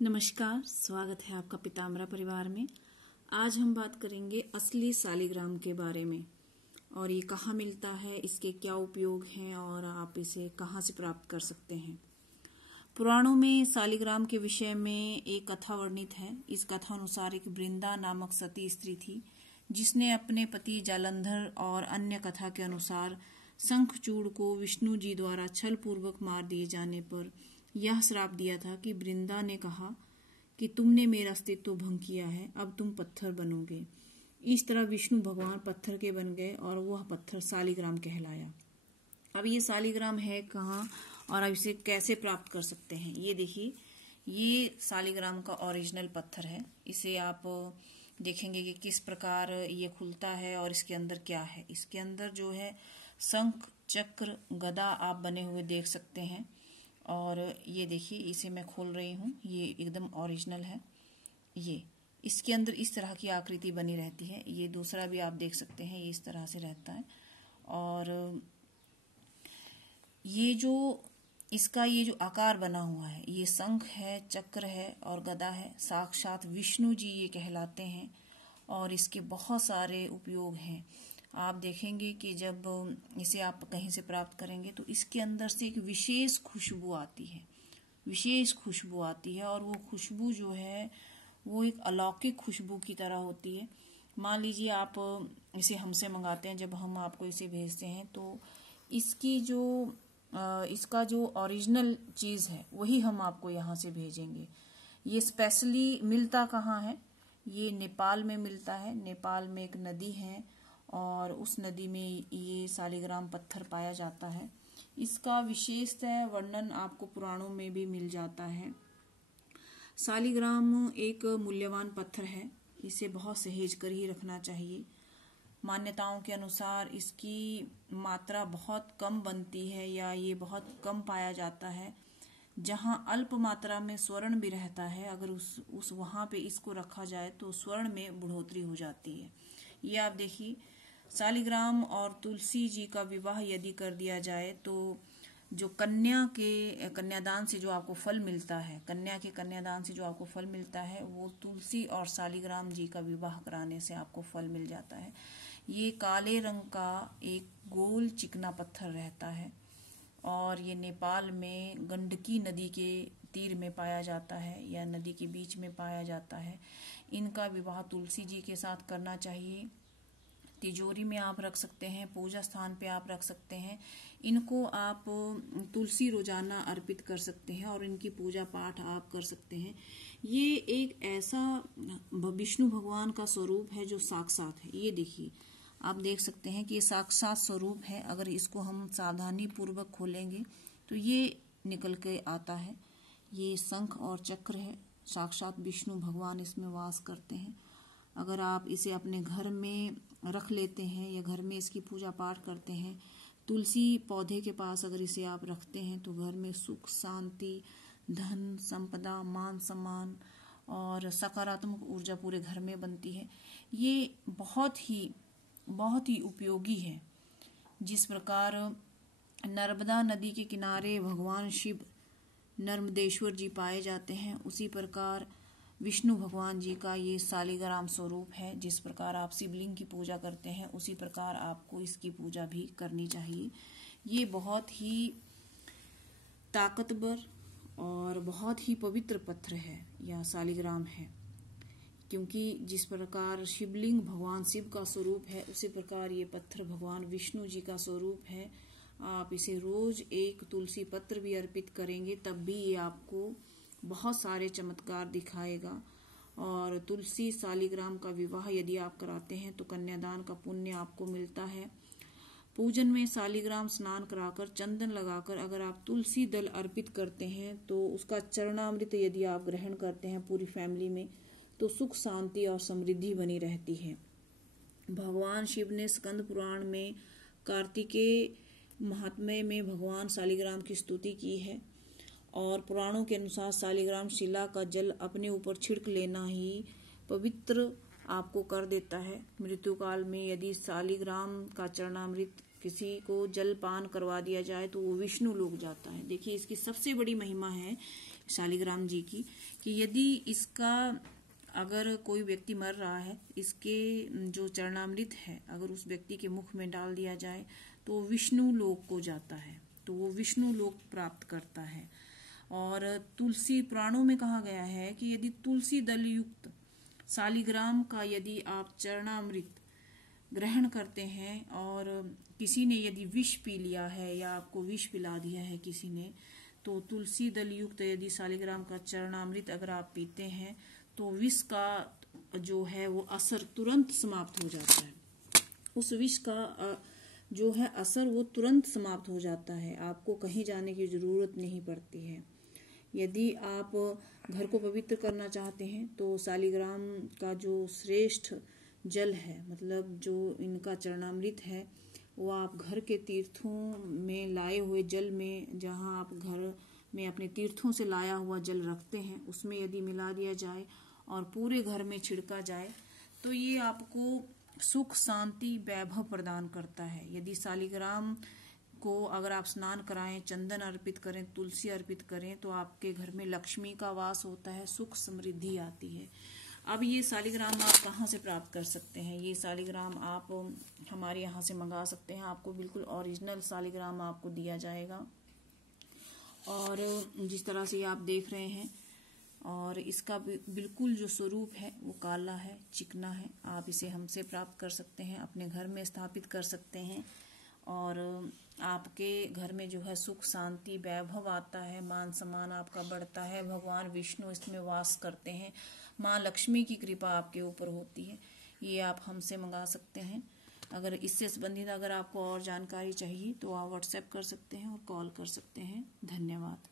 नमस्कार, स्वागत है आपका पीताम्बरा परिवार में। आज हम बात करेंगे असली सालिग्राम के बारे में और ये कहाँ मिलता है, इसके क्या उपयोग हैं और आप इसे कहाँ से प्राप्त कर सकते हैं। पुराणों में सालिग्राम के विषय में एक कथा वर्णित है। इस कथा अनुसार एक वृंदा नामक सती स्त्री थी जिसने अपने पति जालंधर और अन्य कथा के अनुसार शंखचूड़ को विष्णु जी द्वारा छल पूर्वक मार दिए जाने पर यह श्राप दिया था कि वृंदा ने कहा कि तुमने मेरा अस्तित्व भंग किया है, अब तुम पत्थर बनोगे। इस तरह विष्णु भगवान पत्थर के बन गए और वह पत्थर सालिग्राम कहलाया। अब ये सालिग्राम है कहाँ और अब इसे कैसे प्राप्त कर सकते हैं, ये देखिए। ये सालिग्राम का ओरिजिनल पत्थर है। इसे आप देखेंगे कि किस प्रकार ये खुलता है और इसके अंदर क्या है। इसके अंदर जो है शंख, चक्र, गदा आप बने हुए देख सकते हैं। और ये देखिए, इसे मैं खोल रही हूँ, ये एकदम ओरिजिनल है। ये इसके अंदर इस तरह की आकृति बनी रहती है। ये दूसरा भी आप देख सकते हैं, ये इस तरह से रहता है। और ये जो इसका ये जो आकार बना हुआ है, ये शंख है, चक्र है और गदा है। साक्षात विष्णु जी ये कहलाते हैं और इसके बहुत सारे उपयोग हैं। आप देखेंगे कि जब इसे आप कहीं से प्राप्त करेंगे तो इसके अंदर से एक विशेष खुशबू आती है, विशेष खुशबू आती है। और वो खुशबू जो है वो एक अलौकिक खुशबू की तरह होती है। मान लीजिए आप इसे हमसे मंगाते हैं, जब हम आपको इसे भेजते हैं तो इसकी जो इसका जो ओरिजिनल चीज़ है वही हम आपको यहाँ से भेजेंगे। ये स्पेशली मिलता कहाँ है? ये नेपाल में मिलता है। नेपाल में एक नदी है और उस नदी में ये सालिग्राम पत्थर पाया जाता है। इसका विशेषतः वर्णन आपको पुराणों में भी मिल जाता है। सालिग्राम एक मूल्यवान पत्थर है, इसे बहुत सहेज कर ही रखना चाहिए। मान्यताओं के अनुसार इसकी मात्रा बहुत कम बनती है या ये बहुत कम पाया जाता है। जहाँ अल्प मात्रा में स्वर्ण भी रहता है, अगर उस वहाँ पे इसको रखा जाए तो स्वर्ण में बढ़ोतरी हो जाती है। ये आप देखिए, सालिग्राम और तुलसी जी का विवाह यदि कर दिया जाए तो जो कन्यादान से जो आपको फल मिलता है, कन्या के कन्यादान से जो आपको फल मिलता है, वो तुलसी और सालिग्राम जी का विवाह कराने से आपको फल मिल जाता है। ये काले रंग का एक गोल चिकना पत्थर रहता है और ये नेपाल में गंडकी नदी के तीर में पाया जाता है या नदी के बीच में पाया जाता है। इनका विवाह तुलसी जी के साथ करना चाहिए। तिजोरी में आप रख सकते हैं, पूजा स्थान पे आप रख सकते हैं। इनको आप तुलसी रोजाना अर्पित कर सकते हैं और इनकी पूजा पाठ आप कर सकते हैं। ये एक ऐसा विष्णु भगवान का स्वरूप है जो साक्षात है। ये देखिए, आप देख सकते हैं कि ये साक्षात स्वरूप है। अगर इसको हम सावधानी पूर्वक खोलेंगे तो ये निकल के आता है। ये शंख और चक्र है, साक्षात विष्णु भगवान इसमें वास करते हैं। अगर आप इसे अपने घर में रख लेते हैं या घर में इसकी पूजा पाठ करते हैं, तुलसी पौधे के पास अगर इसे आप रखते हैं तो घर में सुख, शांति, धन, संपदा, मान सम्मान और सकारात्मक ऊर्जा पूरे घर में बनती है। ये बहुत ही उपयोगी है। जिस प्रकार नर्मदा नदी के किनारे भगवान शिव नर्मदेश्वर जी पाए जाते हैं, उसी प्रकार विष्णु भगवान जी का ये सालिग्राम स्वरूप है। जिस प्रकार आप शिवलिंग की पूजा करते हैं उसी प्रकार आपको इसकी पूजा भी करनी चाहिए। ये बहुत ही ताकतवर और बहुत ही पवित्र पत्थर है या सालिग्राम है, क्योंकि जिस प्रकार शिवलिंग भगवान शिव का स्वरूप है उसी प्रकार ये पत्थर भगवान विष्णु जी का स्वरूप है। आप इसे रोज एक तुलसी पत्र भी अर्पित करेंगे तब भी ये आपको बहुत सारे चमत्कार दिखाएगा। और तुलसी सालिग्राम का विवाह यदि आप कराते हैं तो कन्यादान का पुण्य आपको मिलता है। पूजन में सालिग्राम स्नान कराकर चंदन लगाकर अगर आप तुलसी दल अर्पित करते हैं तो उसका चरणामृत यदि आप ग्रहण करते हैं पूरी फैमिली में तो सुख, शांति और समृद्धि बनी रहती है। भगवान शिव ने स्कंद पुराण में कार्तिकेय महात्म्य में भगवान सालिग्राम की स्तुति की है और पुराणों के अनुसार सालिग्राम शिला का जल अपने ऊपर छिड़क लेना ही पवित्र आपको कर देता है। मृत्यु काल में यदि सालिग्राम का चरणामृत किसी को जल पान करवा दिया जाए तो वो विष्णु लोक जाता है। देखिए इसकी सबसे बड़ी महिमा है शालिग्राम जी की कि यदि इसका अगर कोई व्यक्ति मर रहा है, इसके जो चरणामृत है अगर उस व्यक्ति के मुख में डाल दिया जाए तो वो विष्णु लोक को जाता है, तो वो विष्णु लोक प्राप्त करता है। और तुलसी पुराणों में कहा गया है कि यदि तुलसी दल युक्त शालिग्राम का यदि आप चरणामृत ग्रहण करते हैं और किसी ने यदि विष पी लिया है या आपको विष पिला दिया है किसी ने, तो तुलसी दल युक्त यदि शालिग्राम का चरणामृत अगर आप पीते हैं तो विष का जो है वो असर तुरंत समाप्त हो जाता है। उस विष का जो है असर वो तुरंत समाप्त हो जाता है, आपको कहीं जाने की जरूरत नहीं पड़ती है। यदि आप घर को पवित्र करना चाहते हैं तो शालिग्राम का जो श्रेष्ठ जल है, मतलब जो इनका चरणामृत है, वो आप घर के तीर्थों में लाए हुए जल में, जहाँ आप घर में अपने तीर्थों से लाया हुआ जल रखते हैं, उसमें यदि मिला दिया जाए और पूरे घर में छिड़का जाए तो ये आपको सुख शांति वैभव प्रदान करता है। यदि शालिग्राम को अगर आप स्नान कराएं, चंदन अर्पित करें, तुलसी अर्पित करें तो आपके घर में लक्ष्मी का वास होता है, सुख समृद्धि आती है। अब ये शालिग्राम आप कहाँ से प्राप्त कर सकते हैं? ये शालिग्राम आप हमारे यहाँ से मंगा सकते हैं, आपको बिल्कुल ओरिजिनल शालिग्राम आपको दिया जाएगा। और जिस तरह से आप देख रहे हैं, और इसका बिल्कुल जो स्वरूप है वो काला है, चिकना है। आप इसे हमसे प्राप्त कर सकते हैं, अपने घर में स्थापित कर सकते हैं और आपके घर में जो है सुख शांति वैभव आता है, मान सम्मान आपका बढ़ता है, भगवान विष्णु इसमें वास करते हैं, माँ लक्ष्मी की कृपा आपके ऊपर होती है। ये आप हमसे मंगा सकते हैं। अगर इससे संबंधित अगर आपको और जानकारी चाहिए तो आप व्हाट्सएप कर सकते हैं और कॉल कर सकते हैं। धन्यवाद।